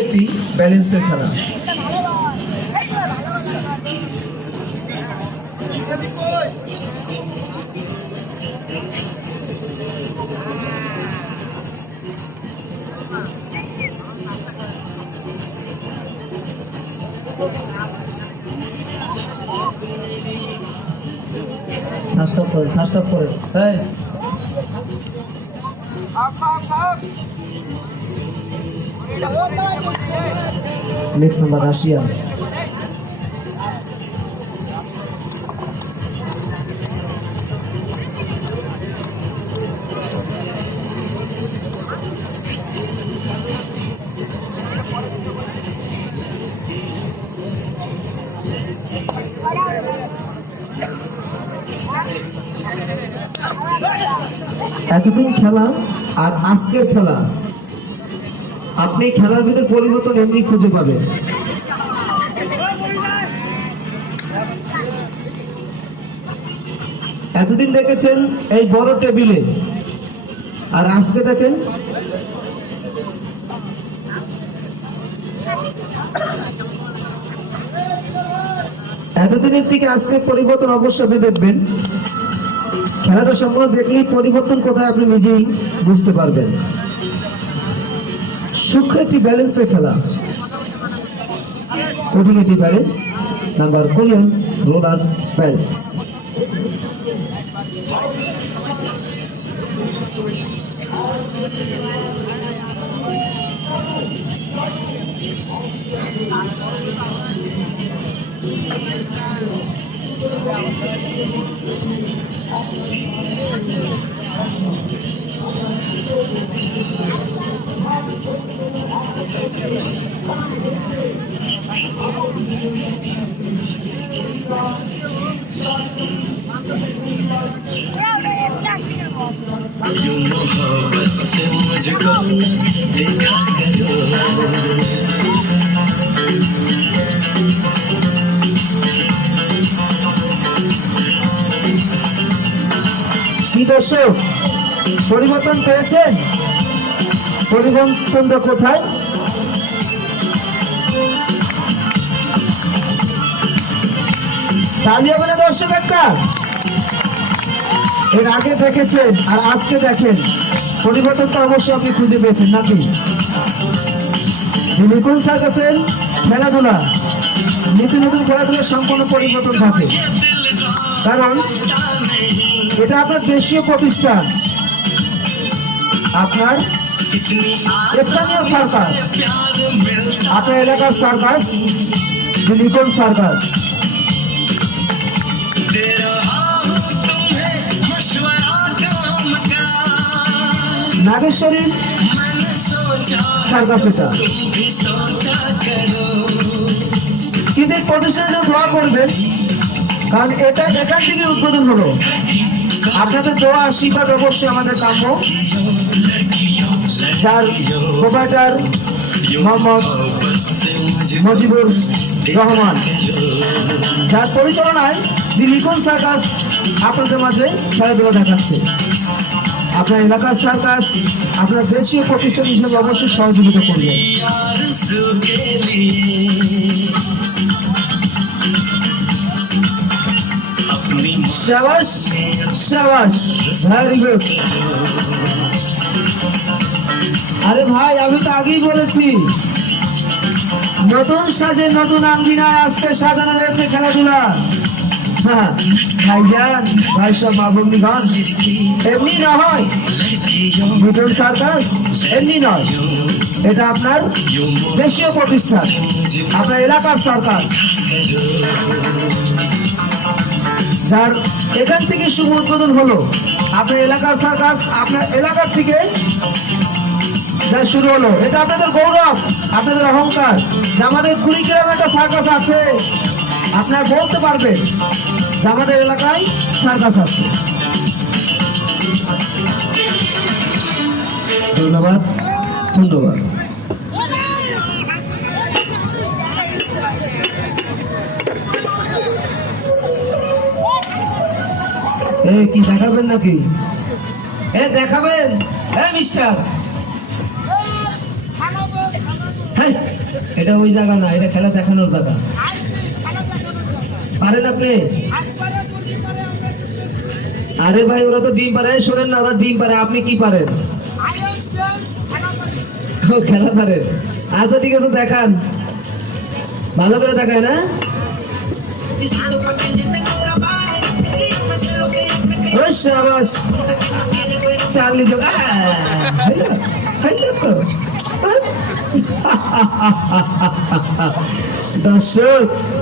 এটি ব্যালেন্সের খেলা। সার্চ করেন নেক্সট নাম্বার রাশিয়া। এতদিন খেলা আর আজকের খেলা, আপনি খেলার ভিতরে পরিবর্তন এমনি খুঁজে পাবেন। এতদিন দেখেছেন এই বড় টেবিলে, আর আজকে দেখেন এতদিনের থেকে আজকে পরিবর্তন অবশ্যই আপনি দেখবেন। খেলাটা সম্পূর্ণ দেখলেই পরিবর্তন কোথায় আপনি নিজেই বুঝতে পারবেন। সূক্ষ্ম একটি ব্যালেন্সের খেলা, কঠিন একটি balance, number Korean roller balance. यूं मोहब्बत से मुझको देखा करो, কি দর্শক পরিবর্তন পেয়েছেন? পরিবর্তনটা কোথায়? তালি হবে না দর্শক একটা? এর আগে দেখেছেন আর আজকে দেখেন, পরিবর্তন তো অবশ্যই আপনি খুঁজে পেয়েছেন নাকি? লিকুন সার্কাসের খেলাধুলা, নিত্য নতুন খেলাধুলার সম্পূর্ণ পরিবর্তন থাকে, কারণ এটা আপনার দেশীয় প্রতিষ্ঠান, আপনার স্থানীয় সার্কাস, আপনার এলাকার সার্কাস, লিকুন সার্কাস। নাগেশ্বরী সার্কাস এটা, কিন্তু প্রতিষ্ঠানের দোয়া করবেন, কারণ এটা এখান থেকে উদ্বোধন হলো। আপনাদের দোয়া আশীর্বাদ অবশ্যই আমাদের কাম্য। যার প্রোভাইডার মোহাম্মদ মজিবুর রহমান, যার পরিচালনায় দি লিকন সার্কাস আপনাদের মাঝে খেলাধুলা দেখাচ্ছে। আপনার এলাকার সার্কাস আপনার দেশীয় প্রতিষ্ঠান হিসেবে অবশ্যই সহযোগিতা করবেন। শাবাশ শাবাশ, ভেরি গুড। আরে ভাই, আমি তো আগেই বলেছি নতুন সাজে নতুন আঙ্গিনায় আজকে সাজানো হয়েছে খেলাধুলা। হ্যাঁ ভাইজান, ভাই সব মা বন্ধুগণ, এমনি না হয় লিটল সার্কাস, এমনি নয়, এটা আপনার দেশীয় প্রতিষ্ঠান, আপনার এলাকার সার্কাস, যার এখান থেকে শুভ উদ্বোধন হলো। আপনার এলাকার সার্কাস আপনার এলাকার থেকে যা শুরু হলো, এটা আপনাদের গৌরব, আপনাদের অহংকার যে আমাদের কুড়িগ্রামে একটা সার্কাস আছে। আপনারা বলতে পারবেন যে আমাদের এলাকায় সার্কাস আছে। ধন্যবাদ ধন্যবাদ। কি দেখাবেন নাকি? দেখাবেন মিস্টার। হ্যাঁ এটা ওই জায়গা না, এটা খেলা দেখানোর জায়গা। পারেন আপনি? আরে ভাই ওরা তো ডিম পারে, শোনেন না, ওরা ডিম পারে, আপনি কি পারেন? ও, খেলা পারেন। আচ্ছা ঠিক আছে, দেখান, ভালো করে দেখায় না। ওই শাবাশ, চার্লি যোগ দর্শক